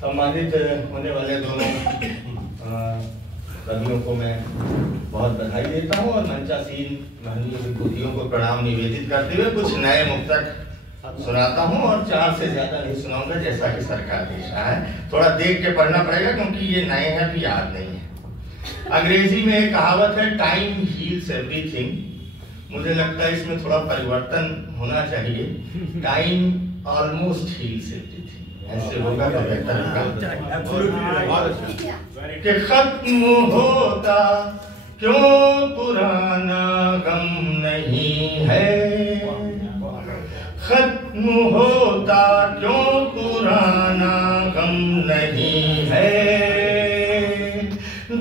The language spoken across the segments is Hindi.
सम्मानित होने वाले दोनों कवियों को मैं बहुत बधाई देता हूं और मंचासीन महनीय विभूतियों को प्रणाम निवेदित करते हुए कुछ नए मुक्तक सुनाता हूं और 4 से ज्यादा नहीं सुनाऊंगा, जैसा कि सरकार देश रहा है। थोड़ा देख के पढ़ना पड़ेगा क्योंकि ये नए हैं, भी याद नहीं है। अंग्रेजी में एक कहावत है, टाइम हील्स एवरीथिंग। मुझे लगता है इसमें थोड़ा परिवर्तन होना चाहिए, टाइम ऑलमोस्ट हील्स एवरीथिंग, ऐसे होगा तो बेहतर होगा। कि खत्म होता क्यों पुराना गम नहीं है, खत्म होता क्यों पुराना गम नहीं है,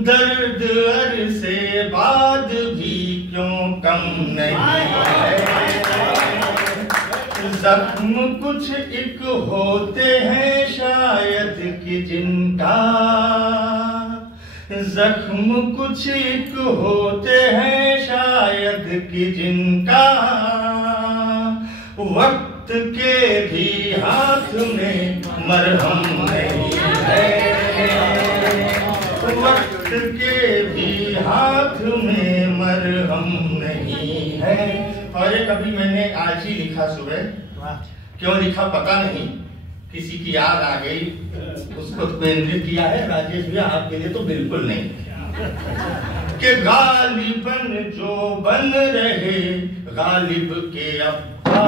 दर्द अरसे बाद भी क्यों कम नहीं है, जख्म कुछ एक होते हैं शायद कि जिनका, जख्म कुछ एक होते हैं शायद कि जिनका, वक्त के भी हाथ में मरहम नहीं है, वक्त के भी हाथ में मरहम नहीं है। और ये कभी मैंने आज ही लिखा सुबह, क्यों लिखा पता नहीं, किसी की याद आ गई, उसको केंद्रित किया है। राजेश भैया आपके लिए तो बिल्कुल नहीं। कि गालिबन जो बन रहे गालिब के अब्बा,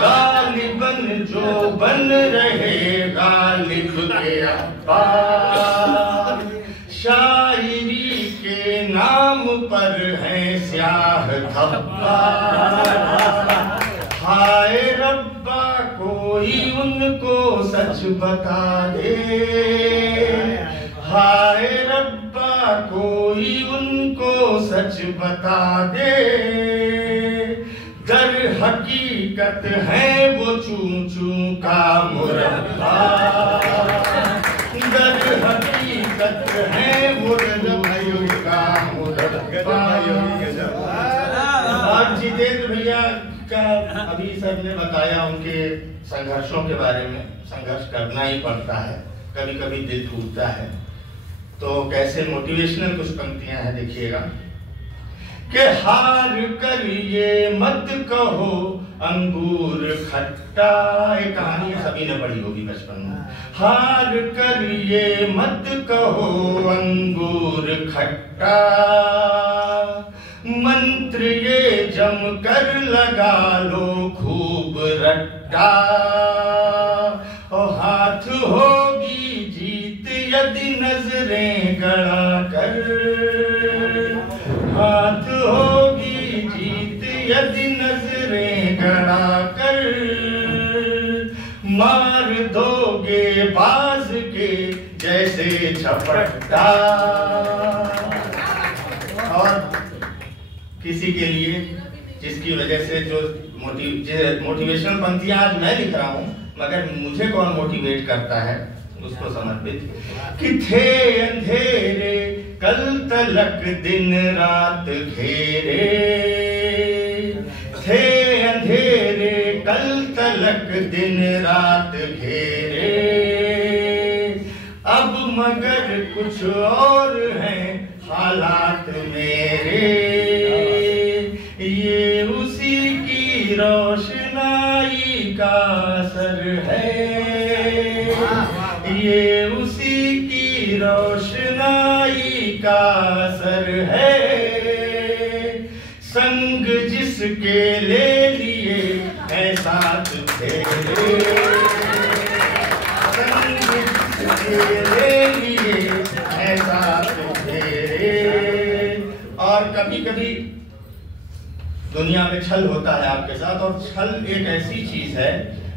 गालिबन जो बन रहे गालिब के अब्बा, शायरी के नाम पर है स्याह धब्बा, हाय रब्बा कोई उनको सच बता दे, हाय रब्बा कोई उनको सच बता दे, दर हकीकत है वो चूं चूं का मुरब्बा, दर हकीकत है वो चूं का मुरब्बा। और जितेंद्र भैया का अभी सर ने बताया उनके संघर्षों के बारे में, संघर्ष करना ही पड़ता है, कभी कभी दिल टूटता है। तो कैसे मोटिवेशनल कुछ पंक्तियां हैं, देखिएगा। कि हार कर ये मत कहो अंगूर खट्टा, एक कहानी सभी ने पढ़ी होगी बचपन में। हार कर ये मत कहो अंगूर खट्टा, मंत्र ये जम कर लगा लो खूब रट्टा, और हाथ होगी जीत यदि नजरें गड़ा कर, हाथ होगी जीत यदि नजरें गड़ा कर, मार दोगे बाज के जैसे झपट्टा। और किसी के लिए जिसकी वजह से जो मोटिवेशनल पंक्तियां आज मैं लिख रहा हूं, मगर मुझे कौन मोटिवेट करता है उसको समर्पित। कि थे अंधेरे कल तलक दिन रात घेरे, थे अंधेरे कल तलक दिन रात घेरे, अब मगर कुछ और हैं हालात मेरे, ये उसी की रोशनाई का असर है, ये उसी की रोशनाई का असर है, संग जिसके ले लिए है साथ तेरे, संग जिसके ले लिए है साथ तेरे। और कभी कभी दुनिया में छल होता है आपके साथ, और छल एक ऐसी चीज है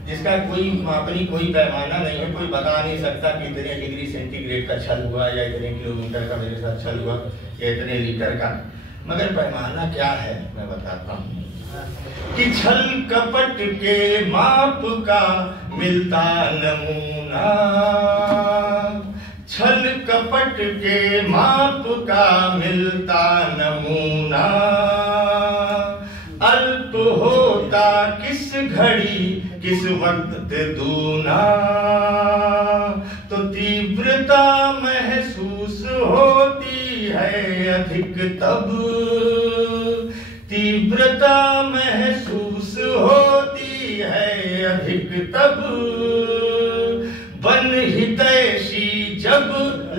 जिसका कोई मापनी कोई पैमाना नहीं है, कोई बता नहीं सकता कि इतने डिग्री सेंटीग्रेड का छल हुआ या इतने किलोमीटर का मेरे साथ छल हुआ या इतने लीटर का, मगर पैमाना क्या है मैं बताता हूँ। कि छल कपट के माप का मिलता नमूना, छल कपट के माप का मिलता नमूना, अल्प होता किस घड़ी किस वक्त दूना तो तीव्रता महसूस होती है अधिक तब, तीव्रता महसूस होती है अधिक तब, बन हितैषी जब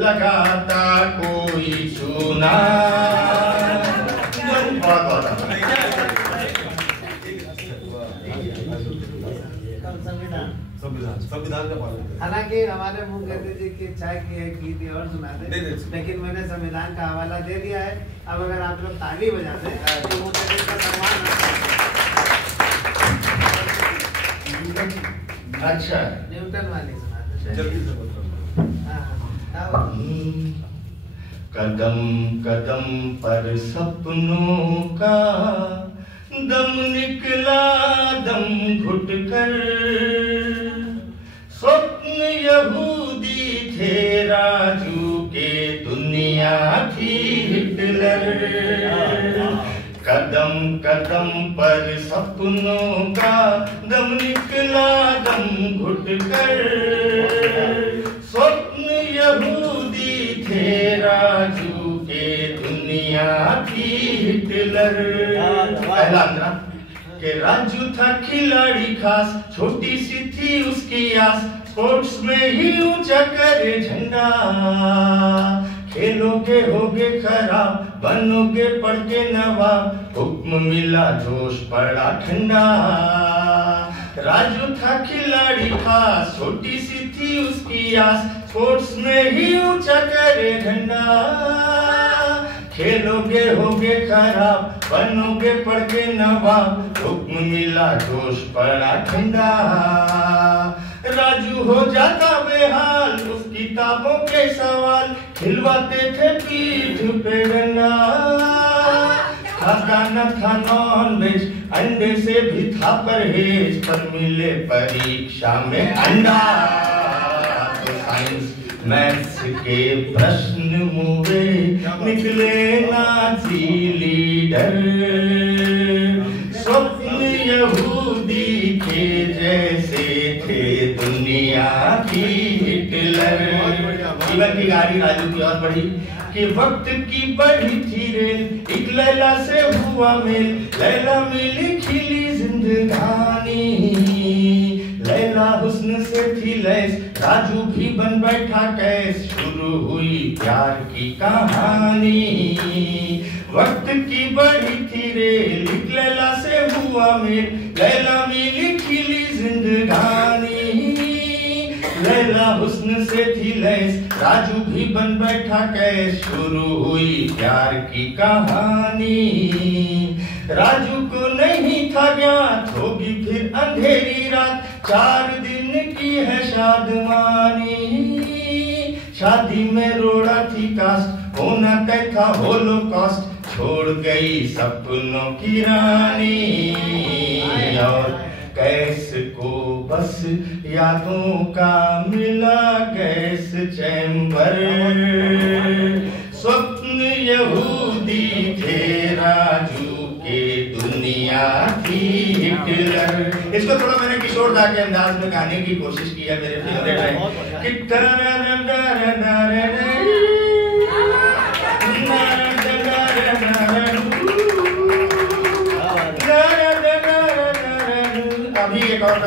लगाता कोई चूना। संविधान का पालन। हालांकि हमारे मुंह कहते थे कि चाय की एक गीत और सुना दे, लेकिन मैंने संविधान का हवाला दे दिया है। अब अगर आप लोग ताली बजा दें तो मुंह कहते का सम्मान। अच्छा न्यूटन वाली सुना दे जल्दी से कदम कदम पर सपनों का दम निकला दम घुट कर, स्वप्न यहूदी थे राजू के दुनिया थी हिटलर। कदम कदम पर सपनों का दम निकला दम घुट कर, स्वप्न यहूदी थे राजू के दुनिया थी हिटलर। पहला अंतरा कि राजू था खिलाड़ी खास, छोटी सी थी उसकी आस, स्पोर्ट्स में ही ऊंचा करे झंडा। खेलोगे होगे खराब, बनोगे पढ़ के नवाब, हुक्म मिला जोश पड़ा ठंडा। राजू था खिलाड़ी खास, छोटी सी थी उसकी आस, स्पोर्ट्स में ही ऊंचा करे झंडा। खेलोगे होगे खराब, बनोगे पढ़ के नवाब, हुक्म मिला जोश पड़ा ठंडा। राजू हो जाता बेहाल, उस किताबों के सवाल खिलवाते थे पीठ पे डंडा। खाता न था नॉन वेज, अंडे से भी था परहेज, पर मिले परीक्षा में अंडा। तो साइंस मैथ्स के प्रश्न मुए निकले नाजी लीडर, स्वप्न यहूदी के जैसे थे दुनिया की हिटलर। जीवन की गाड़ी राजू की और बढ़ी कि वक्त की बढ़ी थी रेल, एक लैला से हुआ मेल, लैला मिली खिली जिंदगानी। लैला हुस्न से थी लैस, राजू भी बन बैठा कैस, शुरू हुई प्यार की कहानी। वक्त की बढ़ी थी रेल, एक लैला से हुआ मेल, लैला मिली खिली जिंदगानी। लैला हुस्न से थी लैस, राजू भी बन बैठा कैस, शुरू हुई प्यार की कहानी। राजू को नहीं था ज्ञात होगी फिर अंधेरी रात, 4 दिन की है शादमानी। शादी में रोड़ा थी कास्ट, होना तय था होलोकॉस्ट, छोड़ गई सपनों की रानी। और कैस को बस यादों का मिला गैस चैम्बर, स्वप्न यहूदी थे राजू के दुनिया थी हिटलर। इसको थोड़ा मैंने किशोर दा के अंदाज में गाने की कोशिश की है, मेरे फेवरेट है कि अभी एक और